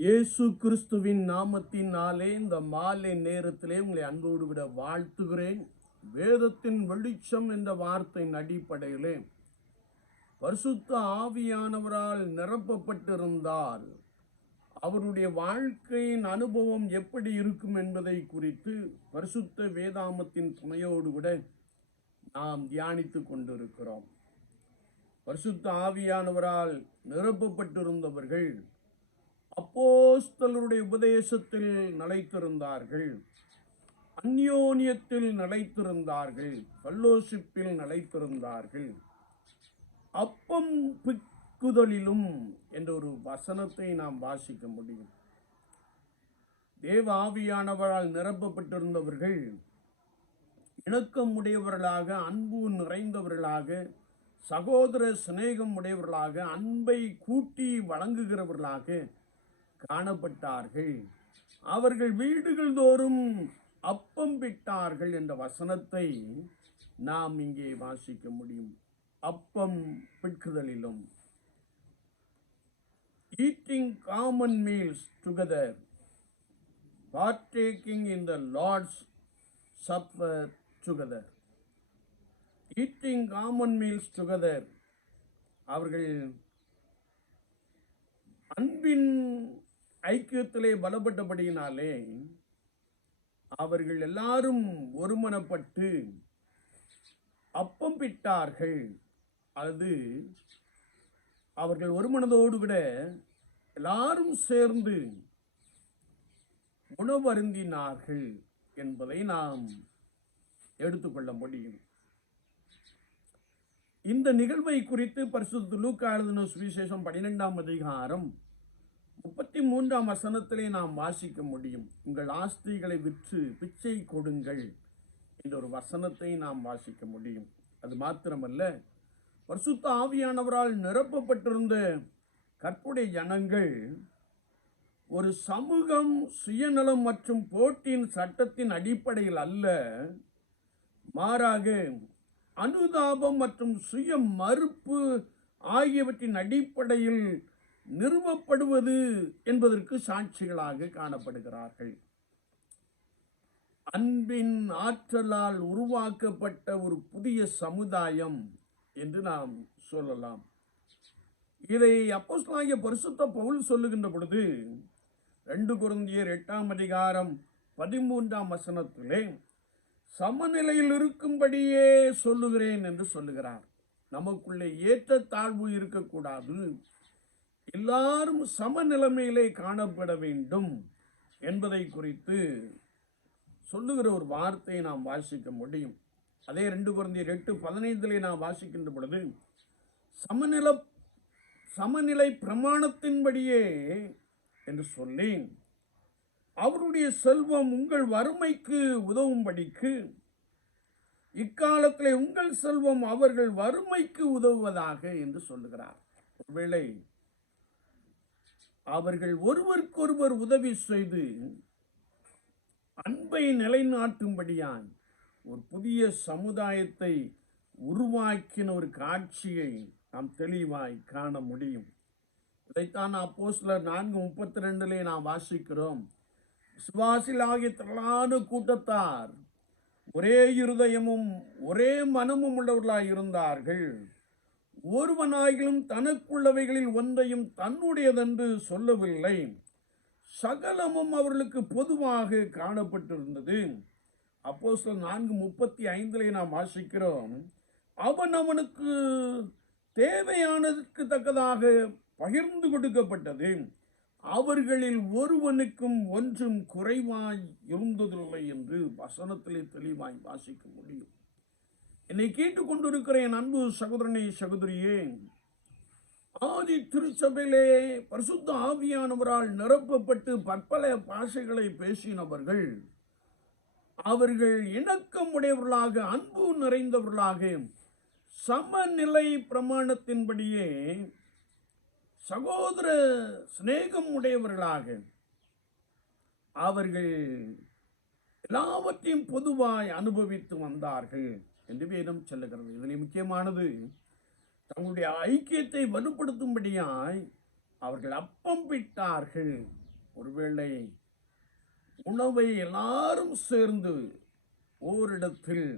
இயேசு கிறிஸ்துவின் நாமத்தினாலே இந்த மாலை நேரத்திலே உங்களை அன்போடு விட வாழ்த்துகிறேன். வேதத்தின் வெளிச்சம் என்ற வார்த்தையின் அடிப்படையிலே பரிசுத்த ஆவியானவரால் நிரப்பப்பட்டிருந்தால் அவருடைய வாழ்க்கையின் அனுபவம் எப்படி இருக்கும் என்பதை குறித்து பரிசுத்த வேதாமத்தின் துணையோடு விட நாம் தியானித்துக் கொண்டிருக்கிறோம். பரிசுத்த ஆவியானவரால் நிரப்பப்பட்டிருந்தவர்கள் அப்போஸ்தலருடைய உபதேசத்தில் நிலைத்திருந்தார்கள். அந்யோன்யத்தில் நிலைத்திருந்தார்கள். ஃபெல்லோஷிப்பில் நிலைத்திருந்தார்கள். அப்பம் பிக்குதலிலும் என்ற ஒரு வசனத்தை நாம் வாசிக்க முடியும். தேவ ஆவியானவரால் நிரப்பப்பட்டிருந்தவர்கள் இணக்கம் உடையவர்களாக அன்பு நிறைந்தவர்களாக சகோதர சிநேகம் உடையவர்களாக அன்பை கூட்டி வழங்குகிறவர்களாக காணப்பட்டார்கள் அவர்கள் வீடுகள் தோறும் அப்பம் பிட்டார்கள் என்ற வசனத்தை நாம் இங்கே வாசிக்க முடியும் அப்பம் பிட்குதலிலும் eating common meals together partaking in the Lord's Supper together. Eating common meals together. அவர்கள் அன்பின் ஐக்கியத்திலே பலப்பட்டபடியினாலே அவர்கள் எல்லாரும் ஒருமனப்பட்டு அப்பம் பிட்டார்கள். அது அவர்கள் ஒருமனதோடு விட எல்லாரும் சேர்ந்து உணவருந்தினார்கள் என்பதை நாம் எடுத்துக்கொள்ள முடியும். இந்த நிகழ்வை குறித்து பரிசுத்த லூக்கா எழுதின சுவிசேஷம் பன்னிரெண்டாம் அதிகாரம் முப்பத்தி மூன்றாம் வசனத்திலே நாம் வாசிக்க முடியும். உங்கள் ஆஸ்திகளை விற்று பிச்சை கொடுங்கள் என்ற ஒரு வசனத்தை நாம் வாசிக்க முடியும். அது மாத்திரமல்ல பரிசுத்த ஆவியானவரால் நிரப்பப்பட்டிருந்த கற்புடைய ஜனங்கள் ஒரு சமூகம் சுயநலம் மற்றும் போட்டியின் சட்டத்தின் அடிப்படையில் அல்ல மாறாக அனுதாபம் மற்றும் சுய மறுப்பு ஆகியவற்றின் அடிப்படையில் நிறுவப்படுவது என்பதற்கு சாட்சிகளாக காணப்படுகிறார்கள். அன்பின் ஆற்றலால் உருவாக்கப்பட்ட ஒரு புதிய சமுதாயம் என்று நாம் சொல்லலாம். இதை அப்போஸ்தலனாகிய பரிசுத்த பவுல் சொல்லுகின்ற பொழுது ரெண்டு குருந்தியர் எட்டாம் அதிகாரம் பதிமூன்றாம் வசனத்திலே சமநிலையில் இருக்கும்படியே சொல்லுகிறேன் என்று சொல்லுகிறார். நமக்குள்ளே ஏற்ற தாழ்வு இருக்கக்கூடாது. எல்லாரும் சமநிலைமையிலே காணப்பட வேண்டும் என்பதை குறித்து சொல்லுகிற ஒரு வார்த்தையை நாம் வாசிக்க முடியும். அதே ரெண்டு குழந்தையர் எட்டு பதினைந்திலே நாம் வாசிக்கின்ற பொழுது சமநில சமநிலை பிரமாணத்தின்படியே என்று சொல்லி அவருடைய செல்வம் உங்கள் வறுமைக்கு உதவும்படிக்கு இக்காலத்திலே உங்கள் செல்வம் அவர்கள் வறுமைக்கு உதவுவதாக என்று சொல்லுகிறார். ஒருவேளை அவர்கள் ஒருவருக்கொருவர் உதவி செய்து அன்பை நிலைநாட்டும்படியான் ஒரு புதிய சமுதாயத்தை உருவாக்கின ஒரு காட்சியை நாம் தெளிவாய் காண முடியும். இதைத்தான் அப்போஸ்தலர் நான்கு முப்பத்தி ரெண்டிலே நாம் வாசிக்கிறோம். விசுவாசிலாகிய திரளான கூட்டத்தார் ஒரே இருதயமும் ஒரே மனமும் உள்ளவர்களாக இருந்தார்கள். ஒருவனாகிலும் தனக்குள்ளவைகளில் ஒன்றையும் தன்னுடையதென்று சொல்லவில்லை. சகலமும் அவர்களுக்கு பொதுவாக காணப்பட்டிருந்தது. அப்போ நான்கு முப்பத்தி ஐந்திலே நாம் வாசிக்கிறோம். அவன் அவனுக்கு தேவையானதற்கு தக்கதாக பகிர்ந்து கொடுக்கப்பட்டது. அவர்களில் ஒருவனுக்கும் ஒன்றும் குறைவாய் இருந்ததில்லை என்று வசனத்திலே தெளிவாய் வாசிக்க முடியும். என்னை கேட்டுக்கொண்டிருக்கிற என் அன்பு சகோதரனே சகோதரியே ஆதி திருச்சபையிலே பரிசுத்த ஆவியானவரால் நிரப்பப்பட்டு பற்பல பாஷைகளை பேசினவர்கள் அவர்கள் இணக்கம் உடையவர்களாக அன்பு நிறைந்தவர்களாக சமநிலை பிரமாணத்தின்படியே சகோதர சிநேகம் உடையவர்களாக அவர்கள் எல்லாவற்றையும் பொதுவாய் அனுபவித்து வந்தார்கள். என்று வேதம் சொல்லுகிறது. இதில் முக்கியமானது தங்களுடைய ஐக்கியத்தை வலுப்படுத்தும்படியாய் அவர்கள் அப்பம் பிட்டார்கள். ஒருவேளை உணவை எல்லாரும் சேர்ந்து ஓரிடத்தில்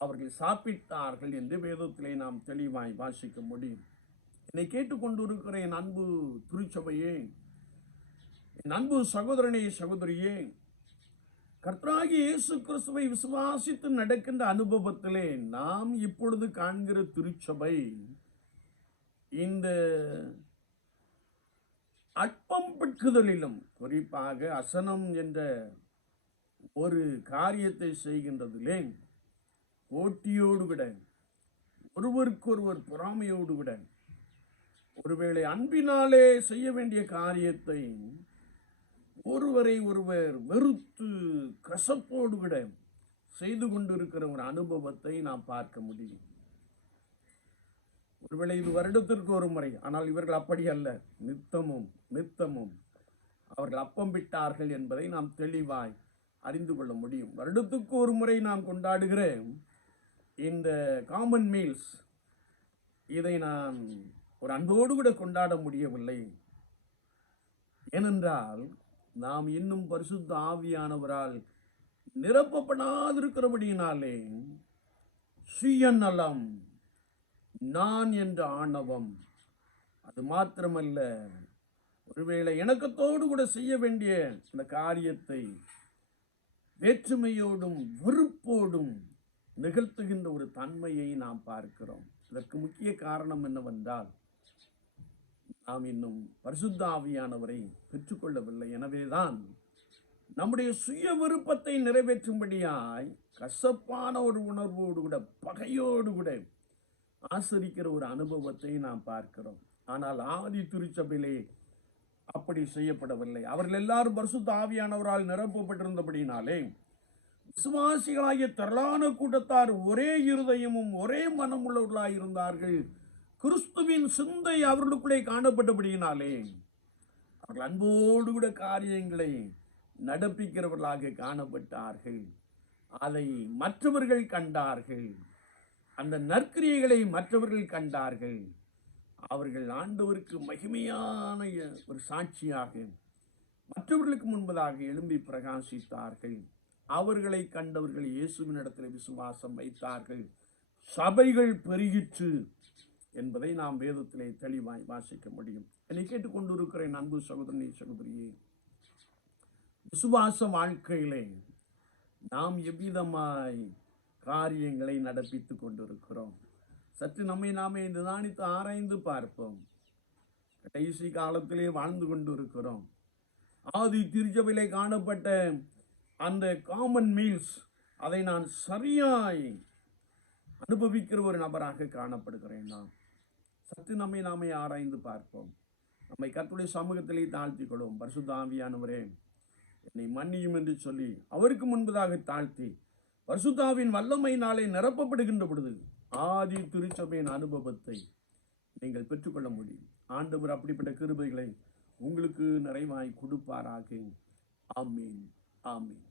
அவர்கள் சாப்பிட்டார்கள் என்று வேதத்திலே நாம் தெளிவாய் வாசிக்க முடியும். என்னை கேட்டுக்கொண்டிருக்கிற என் அன்பு திருச்சபையே என் அன்பு சகோதரனே சகோதரியே கர்த்தராகி இயேசு கிறிஸ்துவை விசுவாசித்து நடக்கின்ற அனுபவத்திலே நாம் இப்பொழுது காண்கிற திருச்சபை இந்த அற்பம் பெற்றுதலிலும் குறிப்பாக அசனம் என்ற ஒரு காரியத்தை செய்கின்றதிலே போட்டியோடு விட ஒருவருக்கொருவர் பொறாமையோடு விட ஒருவேளை அன்பினாலே செய்ய வேண்டிய காரியத்தை ஒருவரை ஒருவர் வெறுத்து கசப்போடு விட செய்து கொண்டிருக்கிற ஒரு அனுபவத்தை நாம் பார்க்க முடியும். ஒருவேளை இது வருடத்திற்கு ஒரு முறை ஆனால் இவர்கள் அப்படி அல்ல. நித்தமும் நித்தமும் அவர்கள் அப்பம் விட்டார்கள் என்பதை நாம் தெளிவாய் அறிந்து கொள்ள முடியும். வருடத்துக்கு ஒரு முறை நாம் கொண்டாடுகிற இந்த காமன் மீல்ஸ் இதை நான் ஒரு அன்போடு கூட கொண்டாட முடியவில்லை. ஏனென்றால் நாம் இன்னும் பரிசுத்த ஆவியானவரால் நிரப்பப்படாதிருக்கிறபடியினாலே சுயநலம் நான் என்ற ஆணவம். அது மாத்திரமல்ல ஒருவேளை இணக்கத்தோடு கூட செய்ய வேண்டிய அந்த காரியத்தை வேற்றுமையோடும் வெறுப்போடும் நிகழ்த்துகின்ற ஒரு தன்மையை நாம் பார்க்கிறோம். இதற்கு முக்கிய காரணம் என்னவென்றால் நாம் இன்னும் பரிசுத்த ஆவியானவரை பெற்றுக்கொள்ளவில்லை. எனவேதான் நம்முடைய சுய விருப்பத்தை நிறைவேற்றும்படியாய் கசப்பான ஒரு உணர்வோடு கூட பகையோடு கூட ஆசரிக்கிற ஒரு அனுபவத்தை நாம் பார்க்கிறோம். ஆனால் ஆதி திருச்சபையிலே அப்படி செய்யப்படவில்லை. அவர்கள் எல்லாரும் பரிசுத்த ஆவியானவரால் நிரப்பப்பட்டிருந்தபடினாலே விசுவாசிகளாகிய திரளான கூட்டத்தார் ஒரே இருதயமும் ஒரே மனமுள்ளவர்களாக இருந்தார்கள் கிறிஸ்துவின் சிந்தை அவர்களுக்குள்ளே காணப்பட்டபடியினாலே அவர்கள் அன்போடு கூட காரியங்களை நடப்பிக்கிறவர்களாக காணப்பட்டார்கள். அதை மற்றவர்கள் கண்டார்கள். அந்த நற்கிரியைகளை மற்றவர்கள் கண்டார்கள். அவர்கள் ஆண்டவருக்கு மகிமையான ஒரு சாட்சியாக மற்றவர்களுக்கு முன்பதாக எழும்பி பிரகாசித்தார்கள். அவர்களை கண்டவர்கள் இயேசுவின் இடத்தில் விசுவாசம் வைத்தார்கள். சபைகள் பெருகிற்று. என்பதை நாம் வேதத்திலே தெளிவாய் வாசிக்க முடியும். என்னை கேட்டுக்கொண்டிருக்கிறேன் அன்பு சகோதரனே சகோதரியே விசுவாச வாழ்க்கையிலே நாம் எவ்விதமாய் காரியங்களை நடப்பித்து கொண்டிருக்கிறோம்? சற்று நம்மை நாமே நிதானித்து ஆராய்ந்து பார்ப்போம். கடைசி காலத்திலே வாழ்ந்து கொண்டிருக்கிறோம். ஆதி திருச்சபையிலே காணப்பட்ட அந்த காமன் மீல்ஸ் அதை நான் சரியாய் அனுபவிக்கிற ஒரு நபராக காணப்படுகிறேன் நான். சற்று நம்மை நாமே ஆராய்ந்து பார்ப்போம். நம்மை கத்துடைய சமூகத்திலே தாழ்த்திக் கொள்வோம். பரிசுத்த ஆவியானவரே என்னை மன்னியும் என்று சொல்லி அவருக்கு முன்பதாக தாழ்த்தி பரிசுத்தாவின் வல்லமையினாலே நிரப்பப்படுகின்ற பொழுது ஆதி திருச்சபையின் அனுபவத்தை நீங்கள் பெற்றுக்கொள்ள முடியும். ஆண்டவர் அப்படிப்பட்ட கிருபைகளை உங்களுக்கு நிறைவாய் கொடுப்பாராக. ஆமீன் ஆமீன்.